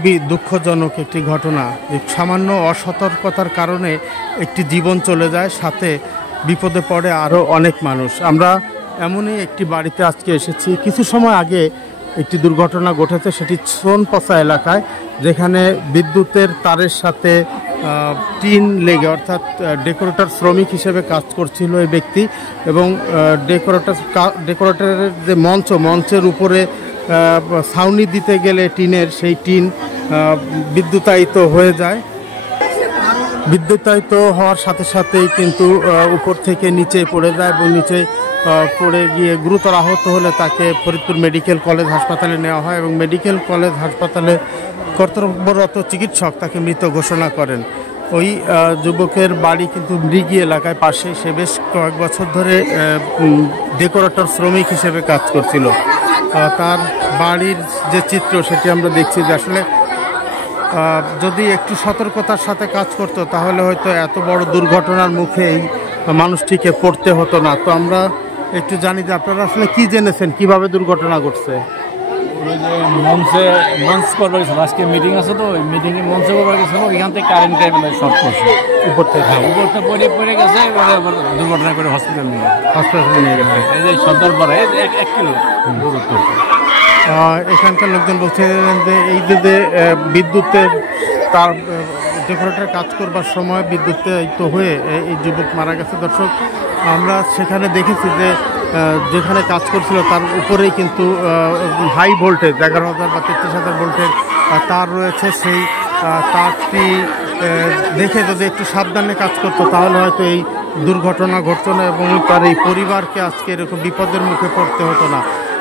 খুবই দুঃখজনক একটি ঘটনা। সামান্য অসতর্কতার কারণে একটি জীবন চলে যায়, সাথে বিপদে পড়ে আরও অনেক মানুষ। আমরা এমনই একটি বাড়িতে আজকে এসেছি। কিছু সময় আগে একটি দুর্ঘটনা ঘটেছে, সেটি সোনপসা এলাকায়, যেখানে বিদ্যুতের তারের সাথে টিন লেগে, অর্থাৎ ডেকোরেটর শ্রমিক হিসেবে কাজ করছিল এই ব্যক্তি, এবং ডেকোরেটরের যে মঞ্চের উপরে ছাউনি দিতে গেলে টিনের সেই টিন বিদ্যুতায়িত হয়ে যায়। বিদ্যুতায়িত হওয়ার সাথে সাথেই কিন্তু উপর থেকে নিচে পড়ে যায়, এবং নিচে পড়ে গিয়ে গুরুতর আহত হলে তাকে ফরিদপুর মেডিকেল কলেজ হাসপাতালে নেওয়া হয়, এবং মেডিকেল কলেজ হাসপাতালে কর্তব্যরত চিকিৎসক তাকে মৃত ঘোষণা করেন। ওই যুবকের বাড়ি কিন্তু মৃগী এলাকায় পাশে। সে বেশ কয়েক বছর ধরে ডেকোরেটর শ্রমিক হিসেবে কাজ করছিল। তার বাড়ির যে চিত্র সেটি আমরা দেখছি, যে আসলে যদি একটু সতর্কতার সাথে কাজ করতো তাহলে হয়তো এত বড় দুর্ঘটনার মুখে এই মানুষটিকে পড়তে হতো না। তো আমরা একটু জানি যে আপনারা আসলে কি জেনেছেন, কিভাবে দুর্ঘটনা ঘটছে? মঞ্চ করবার গেছিল, আজকে মিটিং আছে, তো ওই মিটিংয়ে মঞ্চ করবার গেছিল, ওইখান থেকে কারেন্ট শর্ট করছে উপর থেকে পড়ে গেছে, এবারে দুর্ঘটনা করে হসপিটালে নিয়ে গেছে। এই যে সর্দার পাড়া 1 কিলো দূরত্ব। এখানকার লোকজন বলছিলেন যে এই যে বিদ্যুতের তার ডেকোরেটর কাজ করবার সময় বিদ্যুতায়িত হয়ে এই যুবক মারা গেছে। দর্শক, আমরা সেখানে দেখেছি যে যেখানে কাজ করছিল তার উপরেই কিন্তু হাই ভোল্টেজ 11,000 বা 33,000 ভোল্টের তার রয়েছে। সেই তারটি দেখে যদি একটু সাবধানে কাজ করতো তাহলে হয়তো এই দুর্ঘটনা ঘটতো না, এবং তার এই পরিবারকে আজকে এরকম বিপদের মুখে পড়তে হতো না।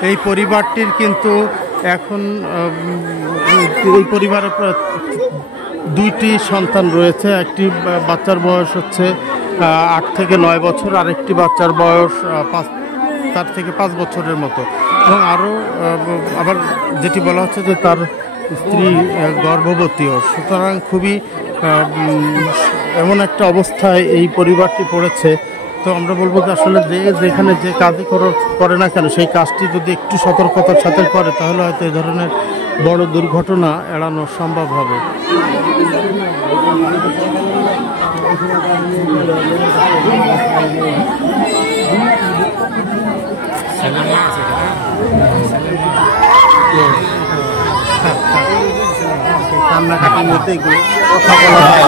এই পরিবারটির কিন্তু এখন এই পরিবারের 2টি সন্তান রয়েছে। একটি বাচ্চার বয়স হচ্ছে 8 থেকে 9 বছর, আর একটি বাচ্চার বয়স 4 থেকে 5 বছরের মতো, এবং আরও আবার যেটি বলা হচ্ছে যে তার স্ত্রী গর্ভবতীও। সুতরাং খুবই এমন একটা অবস্থায় এই পরিবারটি পড়েছে। তো আমরা বলবো যে আসলে যেখানে যে কাজই করে না কেন, সেই কাজটি যদি একটু সতর্কতার সাথে করে তাহলে হয়তো এই ধরনের বড় দুর্ঘটনা এড়ানো সম্ভব হবে। কান্নাকাটির মধ্যে কথা বলা হয়।